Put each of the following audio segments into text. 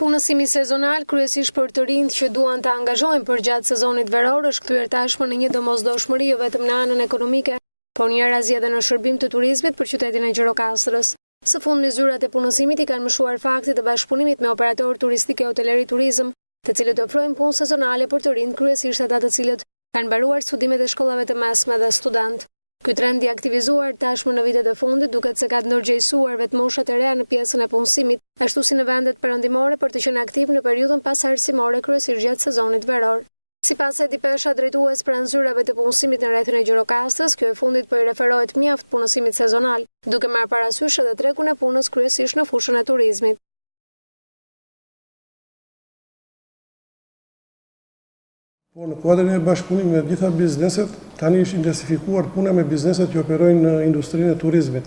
Punësimi sezonal, kryesisht për të rinjt që duan të angazhohen për gjatë sezonit veror, është kthyer tashmë në një domosdoshmëri jo vetëm në anën ekonomike, por njërazi edhe në shërbim të turizmit për qytetin e Gjirokastrës. Së fundmi zyrat e punësimit i kanë mëshuar faktin të bashkëpunimit me operatorë turistik e hoteleri turizëm, të cilët ofrojnë punë sezonale për të rinjt, kryesisht ata të cilët kanë mbaruar studimet e shkollave të mesme dhe student. Ky trend i aktivizuar tashmë në vitet e fundit duket se ka ndërgjegjësuar vetë moshat e reja në pjesën e punësimit, ashtu si në vendet perëndimore për të qenë aktiv në periudhën pasardhësimore kryesisht gjatë sezonit veror. Sipas Edi Pesha, drejtues pranë zyrave të punësimit në rrethin e Gjirokastrës, kjo e fundit po i referohet mjaft punësimit sezonal, duke marrë parasysh edhe tregun e punës kryesisht në fushën e turizmit. Po në kuadrin e bashkëpunimit me gjitha bizneset, tani është intensifikuar puna me bizneset që operojnë në industrinë e turizmit.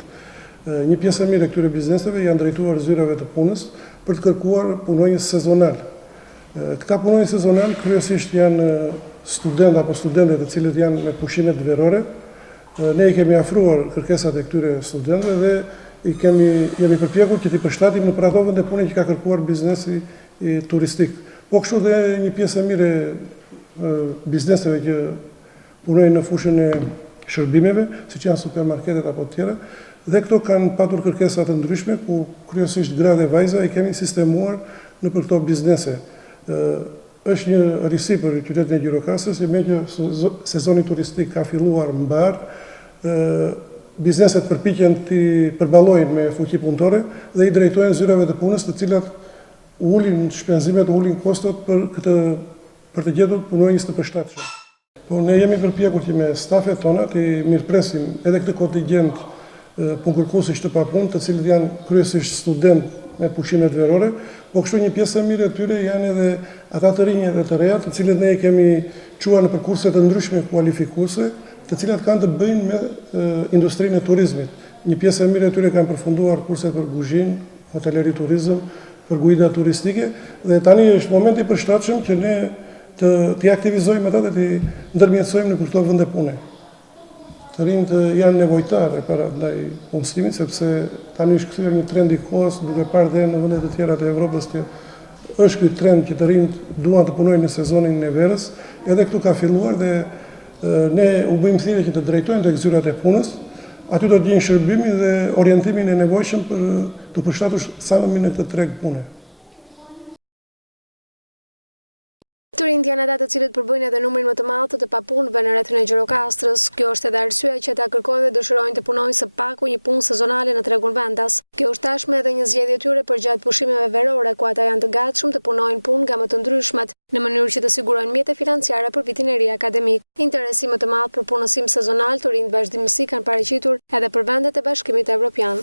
Një pjesë e mirë e këtyre bizneseve janë drejtuar zyrave të punës për të kërkuar punonjës sezonal. Këta punonjës sezonal kryesisht janë studentë apo studente të cilët janë me pushimet verore. Ne i kemi afruar kërkesat e këtyre studentëve dhe jemi përpjekur që t'i përshtatim në për ato vende pune që ka kërkuar biznesi turistik. Po kështu dhe një pjesë e mirë bizneseve që punojnë në fushën e shërbimeve, siç janë supermarketet apo tjera, dhe këto kanë patur kërkesa të ndryshme, ku kryesisht gra dhe vajza i kemi sistemuar në për këto biznese. Është një risi për qytetin e Gjirokastrës, me që sezoni turistik ka filluar mbar, bizneset përpiqen të përballojnë me fuqi punëtore dhe i drejtojnë zyrave të punës, të cilat ulin shpenzimet, ulin kostot për të gjetur punonjës të përshtatshëm. Po ne jemi përpjekur që me stafet tona të mirëpresim edhe këtë kontingjent punëkërkuesish të papunë, të cilët janë kryesisht studentë me pushimet verore, po kështu një pjesë e mirë e tyre janë edhe ata të rinj dhe të reja, të cilët ne i kemi çuar në kurse të ndryshme kualifikuese, të cilat kanë të bëjnë me industrinë e turizmit. Një pjesë e mirë e tyre kanë përfunduar kurset për kuzhinë, hoteleri turizëm, për guida turistike, dhe tani është momenti i përshtatshëm që ne t'i aktivizojmë ata dhe t'i ndërmjetësojmë në këto vende pune. Të rinjt janë nevojtarë para ndaj punësimit, sepse tani është kthyer një trend i kohës, duke parë dhe në vendet e tjera të Evropës që është ky trend që të rinjt duan të punojnë në sezonin e verës, edhe këtu ka filluar dhe ne u bëjmë thirrje që të drejtojnë tek zyrat e punës, aty do të gjejnë shërbimin dhe orientimin e nevojshëm për të përshtatur sa më mirë në këtë treg pune. Të rinjt janë ata të cilët përbëjnë edhe numrin më të madh të papunëve në rrethin e Gjirokastrës. Kjo është edhe arsyeja që ata kërkojnë dhe dëshirojnë të punojnë së paku një punë sezonale në tregun vendas. Kjo është tashmë edhe një zgjedhje e tyre për gjatë pushimeve verore, ku ata janë të gatshëm të punojnë punë nga më të ndryshmet, në mënyrë që të sigurojnë mjete financiare për vitin e ri akademik. Interesi më të madh për punësim sezonal të rinjt vazhdimsi kanë paraqitur edhe për vendet e Bashkimit Evropian.